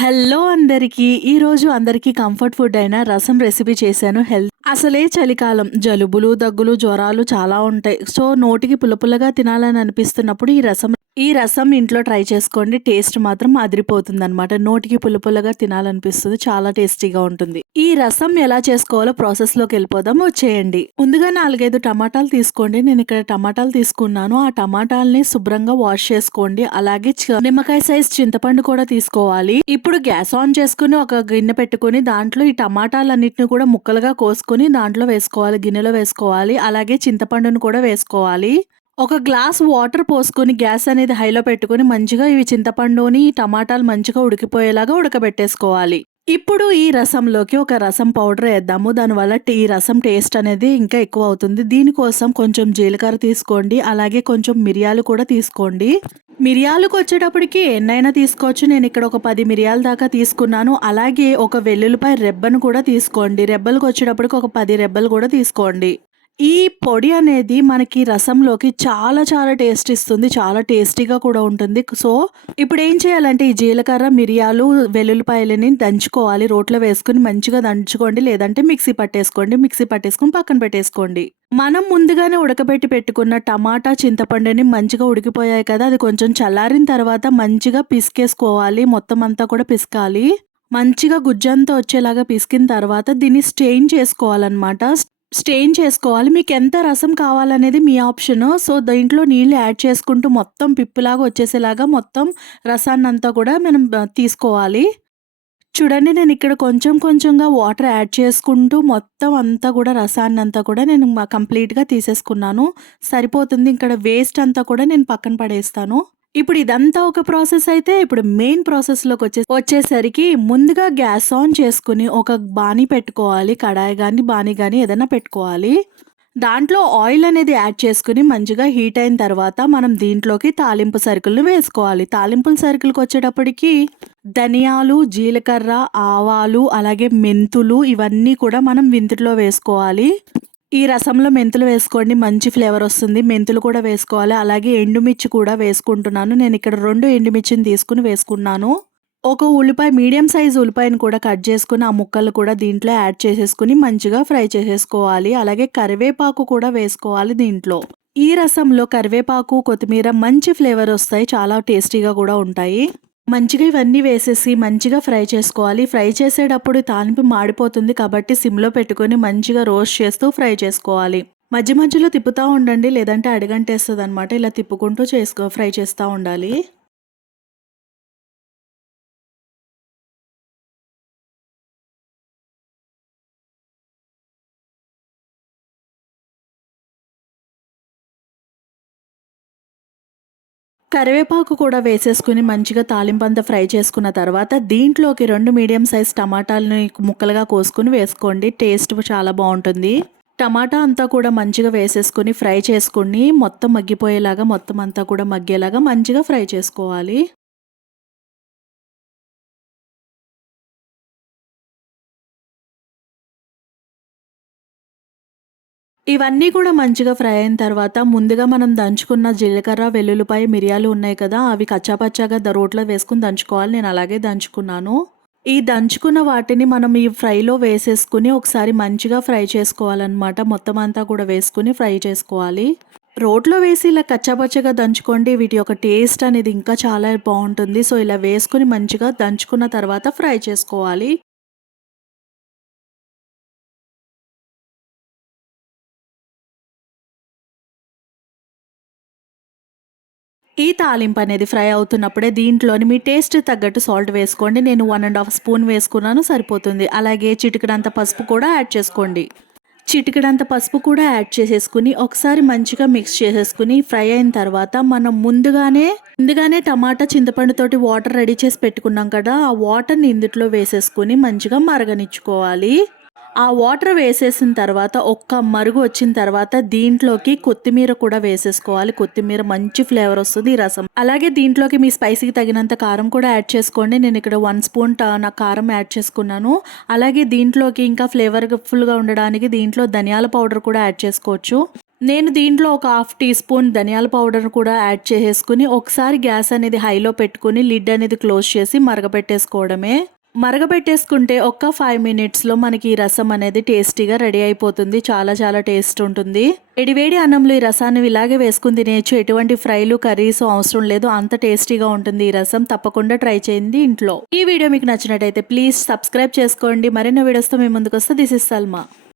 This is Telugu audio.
హలో అందరికీ. ఈరోజు అందరికీ కంఫర్ట్ ఫుడ్ అయిన రసం రెసిపీ చేశాను. హెల్త్ అసలే చలికాలం. జలుబులు దగ్గులు జ్వరాలు చాలా ఉంటాయి. సో నోటికి పులపులగా తినాలని అనిపిస్తున్నప్పుడు ఈ రసం ఈ రసం ఇంట్లో ట్రై చేసుకోండి. టేస్ట్ మాత్రం అదిరిపోతుంది అనమాట నోటికి పుల్లపుల్లగా తినాలనిపిస్తుంది. చాలా టేస్టీగా ఉంటుంది. ఈ రసం ఎలా చేసుకోవాలో ప్రాసెస్లోకి వెళ్ళిపోదాం వచ్చేయండి. ముందుగా నాలుగైదు టమాటాలు తీసుకోండి. నేను ఇక్కడ టమాటాలు తీసుకున్నాను. ఆ టమాటాలని శుభ్రంగా వాష్ చేసుకోండి. అలాగే నిమ్మకాయ సైజ్ చింతపండు కూడా తీసుకోవాలి. ఇప్పుడు గ్యాస్ ఆన్ చేసుకుని ఒక గిన్నె పెట్టుకుని దాంట్లో ఈ టమాటాలన్నిటిని కూడా ముక్కలుగా కోసుకుని దాంట్లో వేసుకోవాలి. గిన్నెలో వేసుకోవాలి. అలాగే చింతపండును కూడా వేసుకోవాలి. ఒక గ్లాస్ వాటర్ పోసుకొని గ్యాస్ అనేది హైలో పెట్టుకొని మంచిగా ఇవి చింతపండుని టమాటాలు మంచిగా ఉడికిపోయేలాగా ఉడకబెట్టేసుకోవాలి. ఇప్పుడు ఈ రసంలోకి ఒక రసం పౌడర్ వేద్దాము. దానివల్ల టీ- ఈ రసం టేస్ట్ అనేది ఇంకా ఎక్కువ అవుతుంది. దీనికోసం కొంచెం జీలకర్ర తీసుకోండి. అలాగే కొంచెం మిరియాలు కూడా తీసుకోండి. మిరియాలకు వచ్చేటప్పటికి ఎన్నైనా తీసుకోవచ్చు. నేను ఇక్కడ ఒక పది మిరియాల దాకా తీసుకున్నాను. అలాగే ఒక వెల్లుల్లిపాయ రెబ్బను కూడా తీసుకోండి. రెబ్బలకు వచ్చేటప్పటికి ఒక పది రెబ్బలు కూడా తీసుకోండి. ఈ పొడి అనేది మనకి రసంలోకి చాలా చాలా టేస్ట్ ఇస్తుంది చాలా టేస్టీగా కూడా ఉంటుంది. సో ఇప్పుడు ఏం చేయాలంటే ఈ జీలకర్ర మిరియాలు వెల్లుల్లిపాయలని దంచుకోవాలి. రోట్లో వేసుకుని మంచిగా దంచుకోండి. లేదంటే మిక్సీ పట్టేసుకోండి. మిక్సీ పట్టేసుకుని పక్కన పెట్టేసుకోండి. మనం ముందుగానే ఉడకబెట్టి పెట్టుకున్న టమాటా చింతపండుని మంచిగా ఉడికిపోయాయి కదా అది కొంచెం చల్లారిన తర్వాత మంచిగా పిసికేసుకోవాలి. మొత్తం అంతా కూడా పిసకాలి. మంచిగా గుజ్జంతా వచ్చేలాగా పిసికిన తర్వాత దీన్ని స్టెయిన్ చేసుకోవాలన్నమాట. స్టెయిన్ చేసుకోవాలి. మీకు ఎంత రసం కావాలనేది మీ ఆప్షన్. సో దీంట్లో నీళ్ళు యాడ్ చేసుకుంటూ మొత్తం పిప్పులాగా వచ్చేసేలాగా మొత్తం రసాన్ని అంతా కూడా మనం తీసుకోవాలి. చూడండి నేను ఇక్కడ కొంచెం కొంచెంగా వాటర్ యాడ్ చేసుకుంటూ మొత్తం అంతా కూడా రసాన్ని అంతా కూడా నేను కంప్లీట్గా తీసేసుకున్నాను. సరిపోతుంది. ఇక్కడ వేస్ట్ అంతా కూడా నేను పక్కన పడేస్తాను. ఇప్పుడు ఇదంతా ఒక ప్రాసెస్ అయితే ఇప్పుడు మెయిన్ ప్రాసెస్లోకి వచ్చే వచ్చేసరికి ముందుగా గ్యాస్ ఆన్ చేసుకుని ఒక బాణీ పెట్టుకోవాలి కడాయి కానీ బాణీ కానీ ఏదైనా పెట్టుకోవాలి. దాంట్లో ఆయిల్ అనేది యాడ్ చేసుకుని మంచిగా హీట్ అయిన తర్వాత మనం దీంట్లోకి తాలింపు సరుకులను వేసుకోవాలి. తాలింపుల సరుకులకు వచ్చేటప్పటికి ధనియాలు జీలకర్ర ఆవాలు అలాగే మెంతులు ఇవన్నీ కూడా మనం వింతులో వేసుకోవాలి. ఈ రసంలో మెంతులు వేసుకోండి మంచి ఫ్లేవర్ వస్తుంది. మెంతులు కూడా వేసుకోవాలి. అలాగే ఎండుమిర్చి కూడా వేసుకుంటున్నాను. నేను ఇక్కడ రెండు ఎండుమిర్చిని తీసుకుని వేసుకున్నాను. ఒక ఉల్లిపాయ మీడియం సైజ్ ఉల్లిపాయను కూడా కట్ చేసుకుని ఆ ముక్కలు కూడా దీంట్లో యాడ్ చేసేసుకుని మంచిగా ఫ్రై చేసేసుకోవాలి. అలాగే కరివేపాకు కూడా వేసుకోవాలి దీంట్లో. ఈ రసంలో కరివేపాకు కొత్తిమీర మంచి ఫ్లేవర్ వస్తాయి. చాలా టేస్టీగా కూడా ఉంటాయి. మంచిగా ఇవన్నీ వేసేసి మంచిగా ఫ్రై చేసుకోవాలి. ఫ్రై చేసేటప్పుడు తాలింపు మాడిపోతుంది కాబట్టి సిమ్లో పెట్టుకొని మంచిగా రోస్ట్ చేస్తూ ఫ్రై చేసుకోవాలి. మధ్య మధ్యలో తిప్పుతూ ఉండండి లేదంటే అడగంటేస్తుంది అనమాట ఇలా తిప్పుకుంటూ చేసుకో ఫ్రై చేస్తూ ఉండాలి. కరివేపాకు కూడా వేసేసుకుని మంచిగా తాలింపంతా ఫ్రై చేసుకున్న తర్వాత దీంట్లోకి రెండు మీడియం సైజ్ టమాటాలని ముక్కలుగా కోసుకుని వేసుకోండి. టేస్ట్ చాలా బాగుంటుంది. టమాటా అంతా కూడా మంచిగా వేసేసుకుని ఫ్రై చేసుకుని మొత్తం మగ్గిపోయేలాగా మొత్తం అంతా కూడా మగ్గేలాగా మంచిగా ఫ్రై చేసుకోవాలి. ఇవన్నీ కూడా మంచిగా ఫ్రై అయిన తర్వాత ముందుగా మనం దంచుకున్న జీలకర్ర వెల్లుల్లిపాయ మిరియాలు ఉన్నాయి కదా అవి కచ్చాపచ్చాగా రోట్లో వేసుకుని దంచుకోవాలి. నేను అలాగే దంచుకున్నాను. ఈ దంచుకున్న వాటిని మనం ఈ ఫ్రైలో వేసేసుకుని ఒకసారి మంచిగా ఫ్రై చేసుకోవాలన్నమాట. మొత్తం అంతా కూడా వేసుకుని ఫ్రై చేసుకోవాలి. రోట్లో వేసి ఇలా కచ్చాపచ్చగా దంచుకోండి. వీటి యొక్క టేస్ట్ అనేది ఇంకా చాలా బాగుంటుంది. సో ఇలా వేసుకుని మంచిగా దంచుకున్న తర్వాత ఫ్రై చేసుకోవాలి. ఈ తాలింపు అనేది ఫ్రై అవుతున్నప్పుడే దీంట్లోని మీ టేస్ట్ తగ్గట్టు సాల్ట్ వేసుకోండి. నేను వన్ అండ్ హాఫ్ స్పూన్ వేసుకున్నాను సరిపోతుంది. అలాగే చిటికడంత పసుపు కూడా యాడ్ చేసుకోండి. చిటికడంత పసుపు కూడా యాడ్ చేసేసుకుని ఒకసారి మంచిగా మిక్స్ చేసేసుకుని ఫ్రై అయిన తర్వాత మనం ముందుగానే ముందుగానే టమాటా చింతపండుతోటి వాటర్ రెడీ చేసి పెట్టుకున్నాం కదా ఆ వాటర్ని ఇందుట్లో వేసేసుకుని మంచిగా మరగనిచ్చుకోవాలి. ఆ వాటర్ వేసేసిన తర్వాత ఒక్క మరుగు వచ్చిన తర్వాత దీంట్లోకి కొత్తిమీర కూడా వేసేసుకోవాలి. కొత్తిమీర మంచి ఫ్లేవర్ వస్తుంది ఈ రసం. అలాగే దీంట్లోకి మీ స్పైసీకి తగినంత కారం కూడా యాడ్ చేసుకోండి. నేను ఇక్కడ వన్ స్పూన్ నా కారం యాడ్ చేసుకున్నాను. అలాగే దీంట్లోకి ఇంకా ఫ్లేవర్ ఫుల్గా ఉండడానికి దీంట్లో ధనియాల పౌడర్ కూడా యాడ్ చేసుకోవచ్చు. నేను దీంట్లో ఒక హాఫ్ టీ స్పూన్ ధనియాల పౌడర్ కూడా యాడ్ చేసేసుకుని ఒకసారి గ్యాస్ అనేది హైలో పెట్టుకుని లిడ్ అనేది క్లోజ్ చేసి మరగపెట్టేసుకోవడమే. మరగబెట్టేసుకుంటే ఒక్క ఫైవ్ మినిట్స్లో మనకి ఈ రసం అనేది టేస్టీగా రెడీ అయిపోతుంది. చాలా చాలా టేస్ట్ ఉంటుంది. ఎడివేడి అన్నంలో ఈ రసాన్ని ఇలాగే వేసుకుని తినేయచ్చు. ఎటువంటి ఫ్రైలు కర్రీస్ అవసరం లేదు. అంత టేస్టీగా ఉంటుంది ఈ రసం. తప్పకుండా ట్రై చేయండి ఇంట్లో. ఈ వీడియో మీకు నచ్చినట్టయితే ప్లీజ్ సబ్స్క్రైబ్ చేసుకోండి. మరిన్ని వీడియోస్తో మీ ముందుకు వస్తే దిస్ ఇస్ సల్మా.